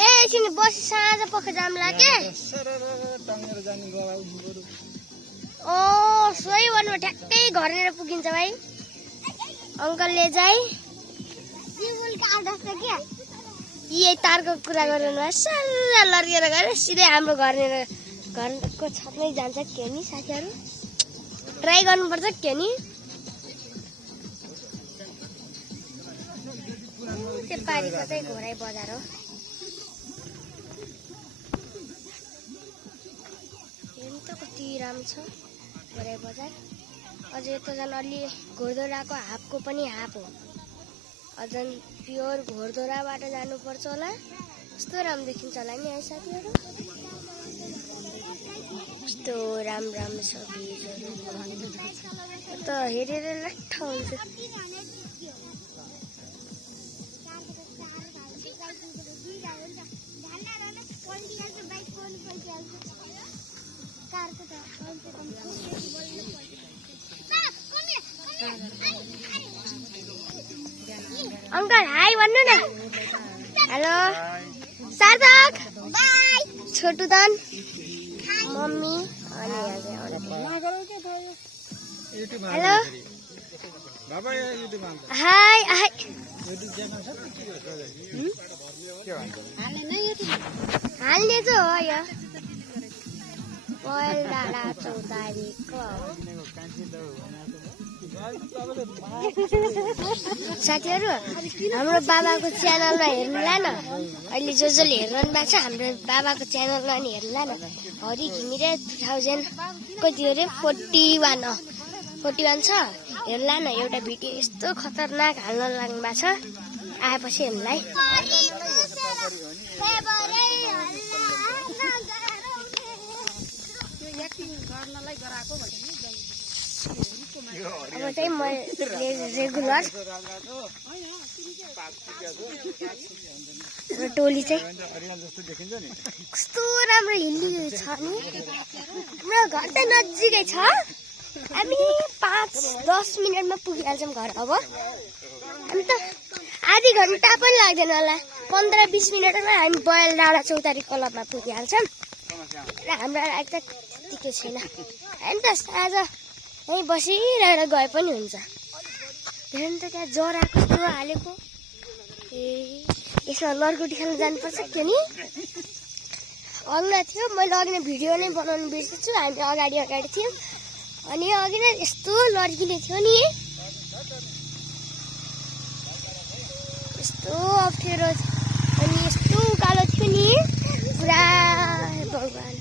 ए एकछिन बस साँझ पख जामला के ओ सोही भन्नु ठ्याक्कै घरनेर पुगिन्छ भाइ अंकलले चाहिँ यही तारको कुरा गर्नु सल्लाह लड्केर गएर सिधै हाम्रो घरको छतमै जान्छ के नि साथीहरू ट्राई गर्नुपर्छ के नि त्यो पारीको चाहिँ घोराई बजार हो कति राम्रो छ घोराई बजार अझ यता झन् अलि घोडदौराको हाफको पनि हाफ हो अझन प्योर घोडदौराबाट जानुपर्छ होला कस्तो राम्रो देखिन्छ होला नि है साथीहरू कस्तो राम्रो छ भिजहरू त हेरेर लट्ठ हुन्छ अंकल हाई भन्नु न हेलो सार्थक बाइ छोटु दान मम्मी अनि हेलो हाई हाई हाल्ने चाहिँ हो यो पहिला चौतारीको साथीहरू हाम्रो बाबाको च्यानलमा हेर्नुला न अहिले जसले हेरिरहनु भएको छ हाम्रो बाबाको च्यानलमा नि हेर्नुला न हरि घिमिरे 2000 कति अरे 41 छ हेर्नुला न एउटा भिडियो यस्तो खतरनाक हाल्न लाग्नु भएको छ आएपछि हेर्नुलाई अब चाहिँ म रेगुलर टोली चाहिँ कस्तो राम्रो हिल्ली छ नि हाम्रो घर चाहिँ नजिकै छ हामी 5-10 मिनटमा पुगिहाल्छौँ घर अब हामी त आधी घन्टा पनि लाग्दैन होला 15-20 मिनटमा हामी बयल डाँडा चौतारी क्लबमा पुगिहाल्छौँ र हाम्रो त त्यतिकै छैन होइन त आज यहीँ बसिरहेर गए पनि हुन्छ हेर्नु त त्यहाँ जरा कस्तो हालेको ए यसमा लरगुटी खेल्न जानुपर्छ के नि अग्ला थियो मैले अघि नै भिडियो नै बनाउनु बिर्सेछु हामी अगाडि थियौँ अनि अघि नै यस्तो लड्किने थियो नि यस्तो अप्ठ्यारो अनि यस्तो उकालो थियो नि पुरा भगवान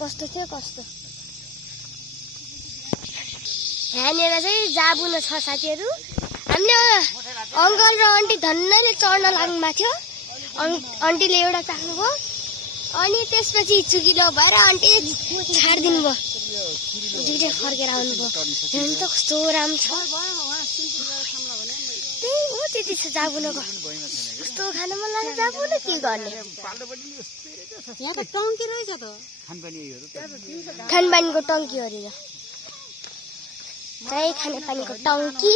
कस्तो थियो कस्तो यहाँनिर चाहिँ जाबुन छ साथीहरू हामीले अङ्कल र आन्टी धन्नैले चढ्न लाग्नु भएको थियो आन्टीले एउटा चाख्नुभयो अनि त्यसपछि चुकिलो भएर आन्टी छाडिदिनु भयो दुइटै फर्केर आउनुभयो हेर्नु त कस्तो राम्रो छ त्यही हो त्यति छ जाबुनको कस्तो खान मन लाग्छ जाबुन के गर्ने यहाँ त टङ्की रहेछ त खानपानीको टङ्की हो अरे चाहिँ खानेपानीको टङ्की